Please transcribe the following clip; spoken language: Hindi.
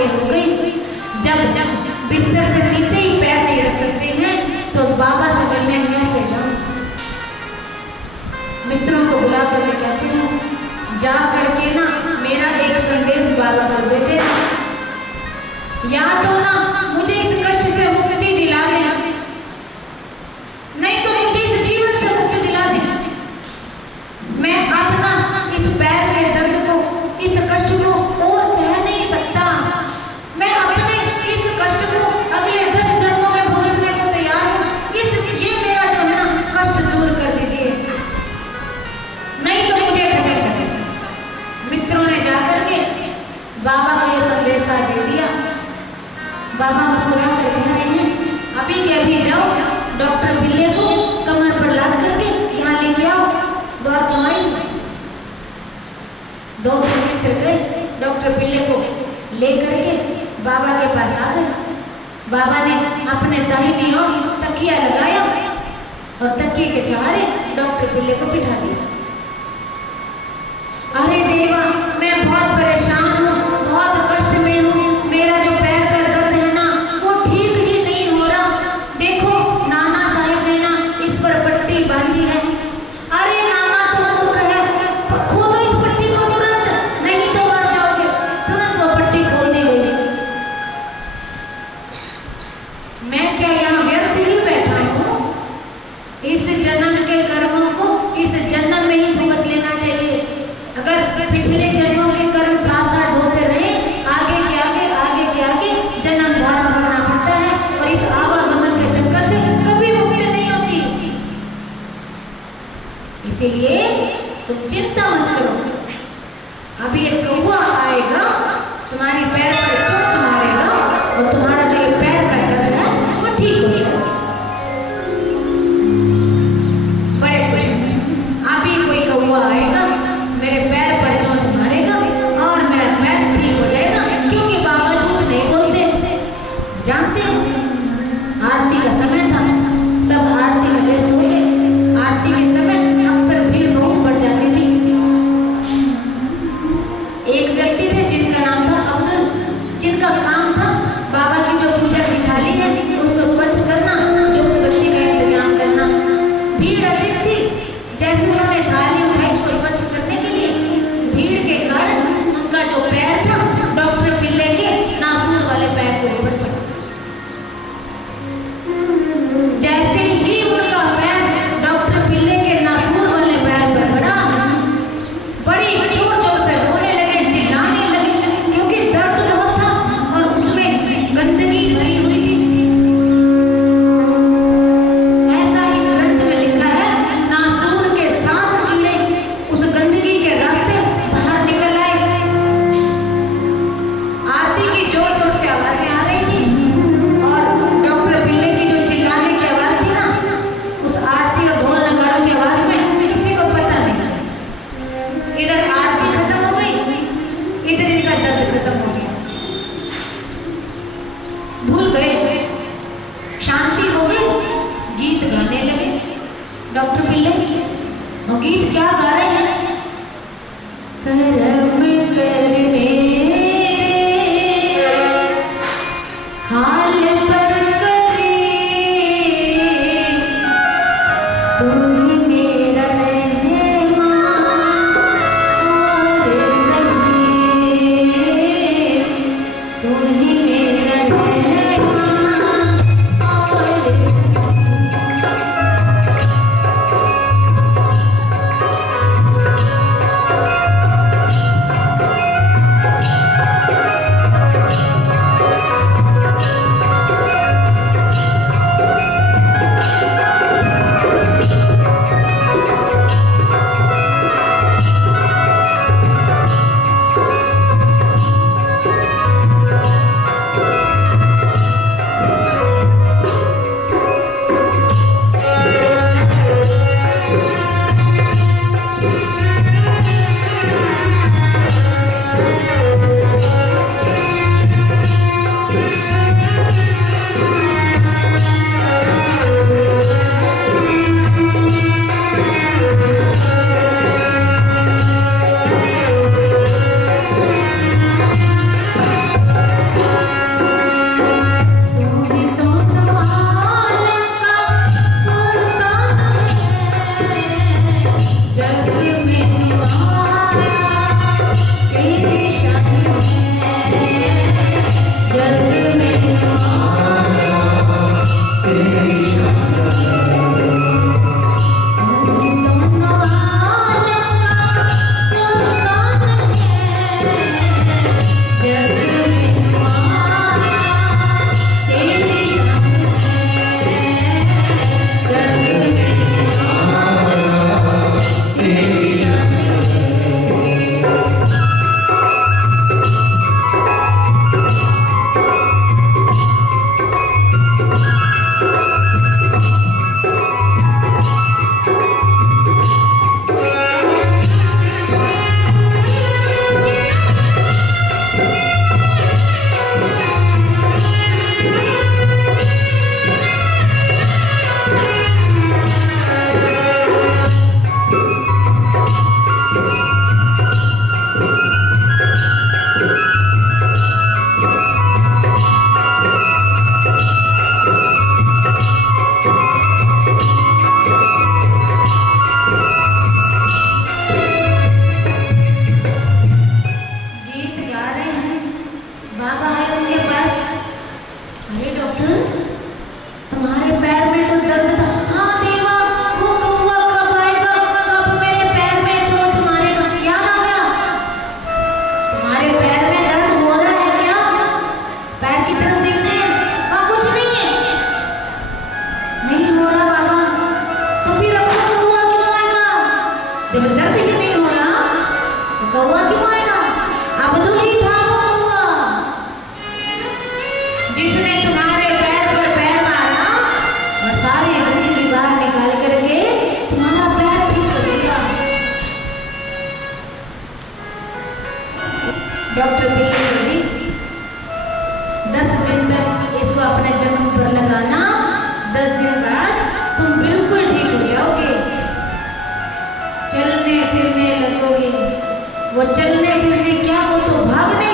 ये हो गई, जब बिस्तर से नीचे ही पैर नहीं रख सकते हैं तो बाबा से मिलने कैसे जाऊं। मित्रों को बुला कर मैं कहती हूँ जा करके ना मेरा एक संदेश बाबा को देते, या तो ना मुझे इस कष्ट से मुक्ति दिला दे, नहीं तो मुझे इस जीवन से मुक्ति दिला दे। मैं अपना इस पैर के दर्द को, इस कष्ट को और सह नहीं सकता। मैं अपने इस कष्ट को अगले 10 जन्मों में भुगतने को तैयार हूँ। ये मेरा जो है ना कष्ट दूर कर दीजिए, नहीं तो मुझे खत्म कर दीजिए। मित्रों ने जाकर के बाबा को ये संदेशा दे दिया। बाबा मुस्कुरा कर कह रहे हैं अभी के अभी जाओ डॉक्टर बिल्ले को कमर पर लाद करके यहाँ लेके आओ, द्वार कमाई। 2-3 मित्र गए, डॉक्टर बिल्ले को लेकर के बाबा के पास आ गए। बाबा ने अपने दाहिनी ओर तकिया लगाया और तकिए के सहारे डॉक्टर बिल्ले को बिठा दिया। अरे देवा, मैं बहुत परेशान हूँ, बहुत कष्ट में हूँ, मेरा जो पैर का दर्द है ना वो ठीक ही नहीं हो रहा। देखो नाना साहिब ने ना इस पर पट्टी बांधी है। अरे नाना तो मूर्ख है, खोलो इस पट्टी को तुरंत, नहीं तो मर जाओगे। तुरंत वो पट्टी खोल दी गई। मैं क्या यहाँ व्यर्थ ही बैठा हूँ? इस जन्म के कर्मों को इस जन्म में ही भुगत लेना चाहिए। अगर पिछले जन्मों के कर्म साथ ढोते रहे, आगे के आगे जन्म धारण करना पड़ता है और इस आवागमन के चक्कर से कभी मुक्ति नहीं होती। इसीलिए तुम चिंता मत करो, अभी एक कौवा आएगा, तुम्हारी पैर पर चोट मारेगा और तुम्हारा जो ये पैर का दर्द है वो ठीक हो जाएगा। बड़े खुश हैं, अभी कोई कौवा आएगा, मेरे पैर पर चोट मारेगा और मेरा पैर ठीक हो जाएगा। क्योंकि बाबा झूठ नहीं बोलते, जानते हो। आरती का समय था, सब आरती में व्यस्त हो गए। आरती के समय अक्सर भीड़ बहुत बढ़ जाती थी। एक व्यक्ति थे जिनका नाम था अब्दुल, जिनका काम था बाबा की जो पूजा की थाली है उसको स्वच्छ करना, जो बत्ती का इंतजाम करना। भीड़ अधिक थी, जैसे उन्होंने थाली उठाई उसको स्वच्छ करने के लिए, भीड़ के कारण उनका जो पैर था डॉक्टर पिल्ले के नासूर वाले पैर के ऊपर पड़ा। जैसे ही उनका पैर डॉक्टर पिल्ले के नासूर वाले पैर पर पड़ा, बड़ी जोर से रोने लगे, चिल्लाने लगे, क्योंकि दर्द बहुत था और उसमें गंदगी भरी हुई थी। ऐसा इस ग्रंथ में लिखा है, नासूर के 7 कीड़े उस गंदगी के रास्ते बाहर निकल आए। आरती की जोर जोर से आवाजें आ रही थी और डॉक्टर बिल्ले की जो चिल्लाने की आवाज थी ना, उस आरती और ढोल नगाड़ों की आवाज में किसी को पता नहीं चला। इधर आरती खत्म हो गई, इधर इनका दर्द खत्म हो गया। भूल गए, शांति हो गई, गीत गाने लगे। डॉक्टर पिल्ले वो गीत क्या गा रहे हैं? करम कर मेरे हाल पर करे, तू ही मेरा रहमान और रहीम, तू ही मेरा रहमान और रहीम। बाबा आए उनके पास, अरे डॉक्टर तुम्हारे पैर में तो दर्द था। हाँ देवा, वो कौवा कब आएगा, कब मेरे पैर में चोट मारेगा। याद आ गया, तुम्हारे पैर में दर्द हो रहा है क्या? पैर की तरफ देखते हैं, वहाँ कुछ नहीं है। नहीं हो रहा बाबा, तो फिर अब कौवा क्यों आएगा? जब दर्द ही नहीं हो रहा तो कौवा क्यों आएगा? अब तो ही था वो कौवा जिसने तुम्हारे पैर पर पैर मारा और सारी गंदगी बाहर निकाल करके तुम्हारा पैर ठीक कर दिया। डॉक्टर बिल्ली बोली, 10 दिन तक इसको अपने जख्म पर लगाना, 10 दिन बाद तुम बिल्कुल ठीक हो जाओगे, चलने फिरने लगोगे। वो चलने फिरने क्या, वो तो भागने